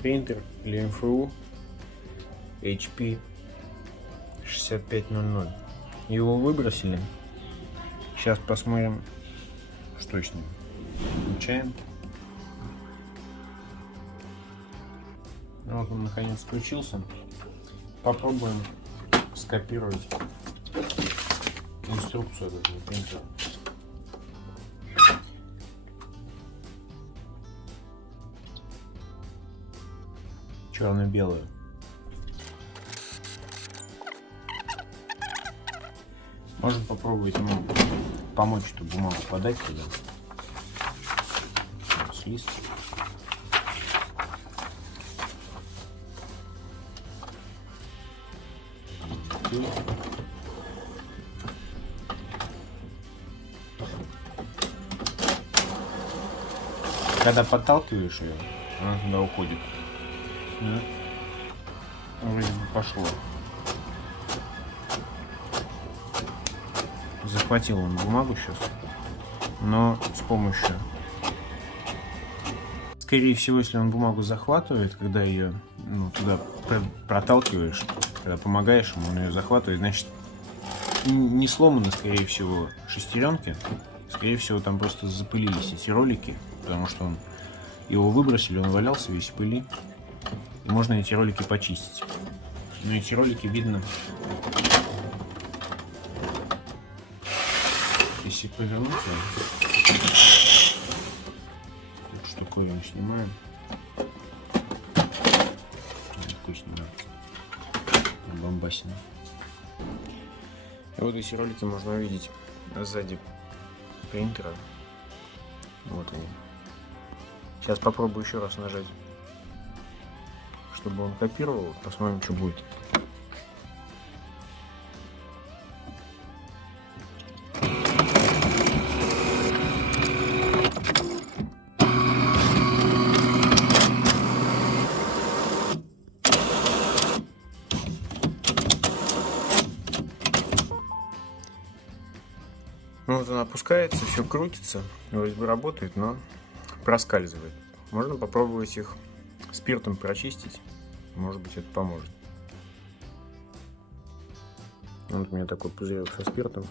принтер для МФУ HP 6500. Его выбросили. Сейчас посмотрим, что с ним. Включаем. Вот он наконец включился. Попробуем скопировать инструкцию от этого принтера. Черно-белую. Можно попробовать ему помочь эту бумагу подать туда. С лист. Когда подталкиваешь ее, она туда уходит. Вроде бы пошло. Захватил он бумагу сейчас, но с помощью... Скорее всего, если он бумагу захватывает, когда ее туда проталкиваешь, когда помогаешь ему, он ее захватывает, значит, не сломаны, скорее всего, шестеренки. Скорее всего, там просто запылились эти ролики, потому что его выбросили, он валялся весь в пыли. И можно эти ролики почистить. Но эти ролики видно, если повернуть, эту штуковину снимаем. Легко снимается. Бомбасина. И вот эти ролики можно увидеть сзади принтера. Вот они. Сейчас попробую еще раз нажать, чтобы он копировал. Посмотрим, что будет. Ну вот он опускается, все крутится, вроде бы работает, но проскальзывает. Можно попробовать их спиртом прочистить, может быть, это поможет. Вот у меня такой пузырек со спиртом,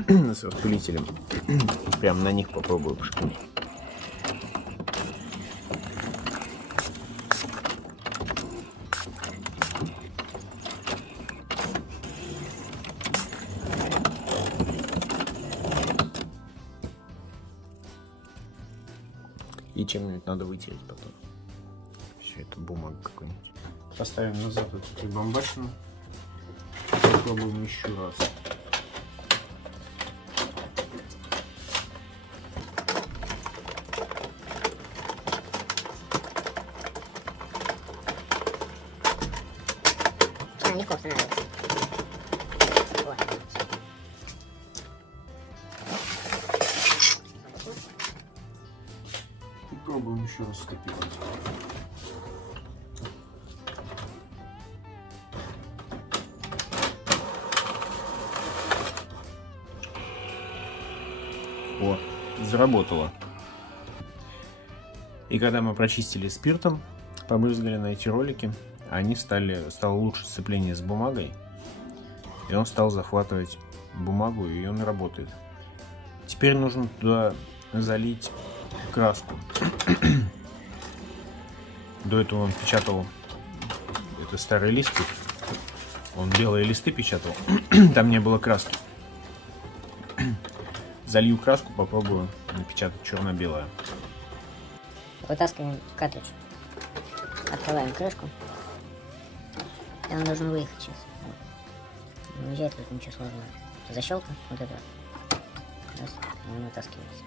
с распылителем. Прям на них попробую пшикнуть. И чем-нибудь надо вытереть потом. Все это бумага какой-нибудь. Поставим назад эту прибамбашину. Попробуем еще раз. Легко становится. Вот. Попробуем еще раз скопировать. О, заработало. И когда мы прочистили спиртом, побрызгали на эти ролики, стало лучше сцепление с бумагой, и он стал захватывать бумагу, и он работает. Теперь нужно туда залить краску. До этого он печатал, это старые листы, он белые листы печатал, там не было краски. Залью краску, попробую напечатать черно-белое. Вытаскиваем картридж, открываем крышку, и он должен выехать сейчас. Не уезжает, тут ничего сложного. Защелка, вот это, раз, и он вытаскивается.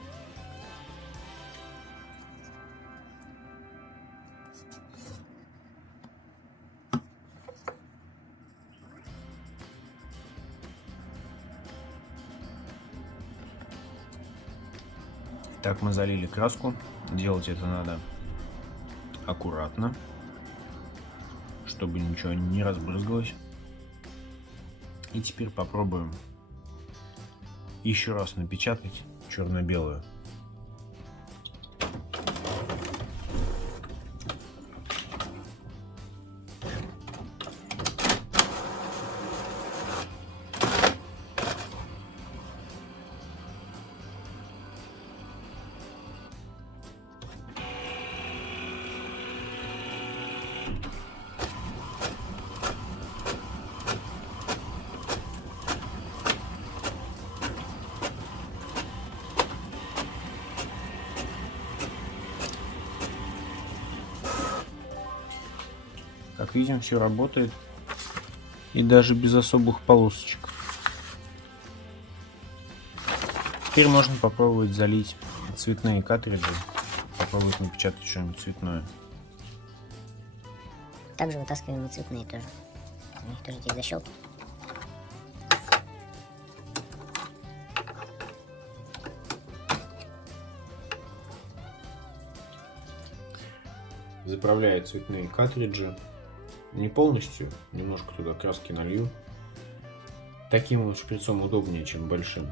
Так, мы залили краску. Делать это надо аккуратно, чтобы ничего не разбрызгалось. И теперь попробуем еще раз напечатать черно-белую. Как видим, все работает. И даже без особых полосочек. Теперь можно попробовать залить цветные картриджи. Попробовать напечатать что-нибудь цветное. Также вытаскиваем и цветные тоже. У них тоже здесь защелки. Заправляю цветные картриджи. Не полностью, немножко туда краски налью. Таким вот шприцом удобнее, чем большим.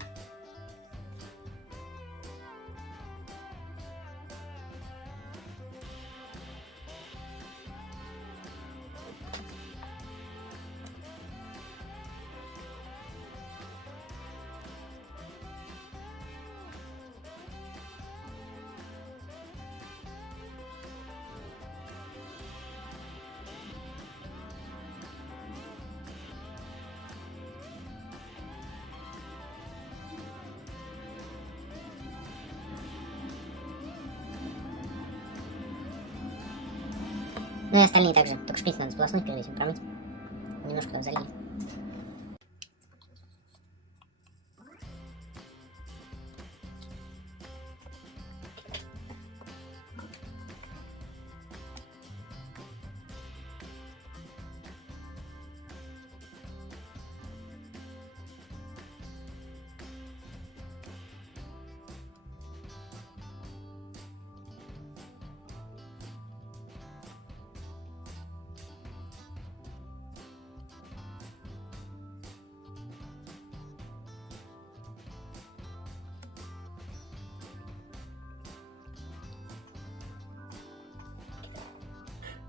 Ну и остальные также. Только шприц надо сполоснуть перед этим, промыть. Немножко залить.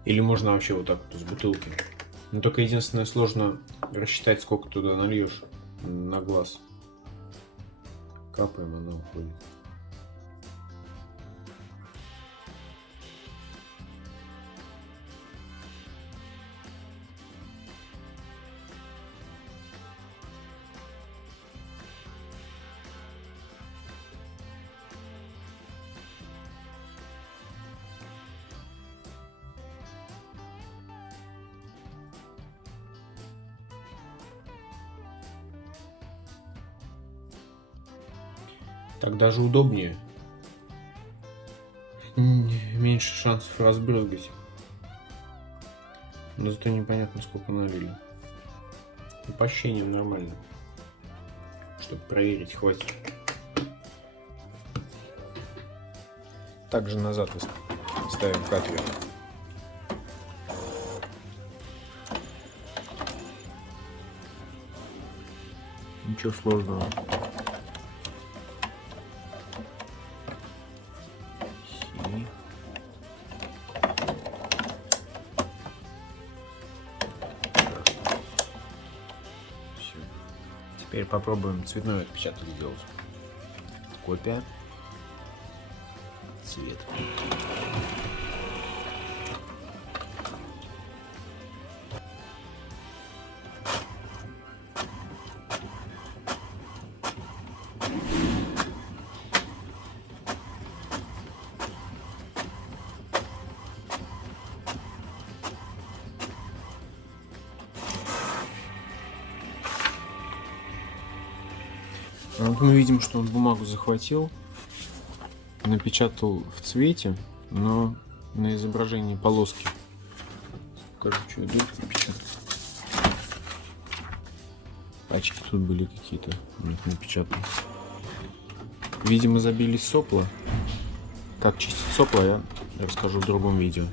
Или можно вообще вот так вот из бутылки. Но только единственное, сложно рассчитать, сколько туда нальешь на глаз. Капаем, она уходит. Так даже удобнее. Меньше шансов разбрызгать. Но зато непонятно, сколько налили. И по ощущениям нормально. Чтобы проверить, хватит. Также назад ставим катридж. Ничего сложного. Теперь попробуем цветной отпечаток сделать. Копия. Цвет. Вот мы видим, что он бумагу захватил, напечатал в цвете, но на изображении полоски. Короче, идут напечатать. Пачки тут были какие-то у них напечатаны. Видимо, забились сопла. Как чистить сопла, я расскажу в другом видео.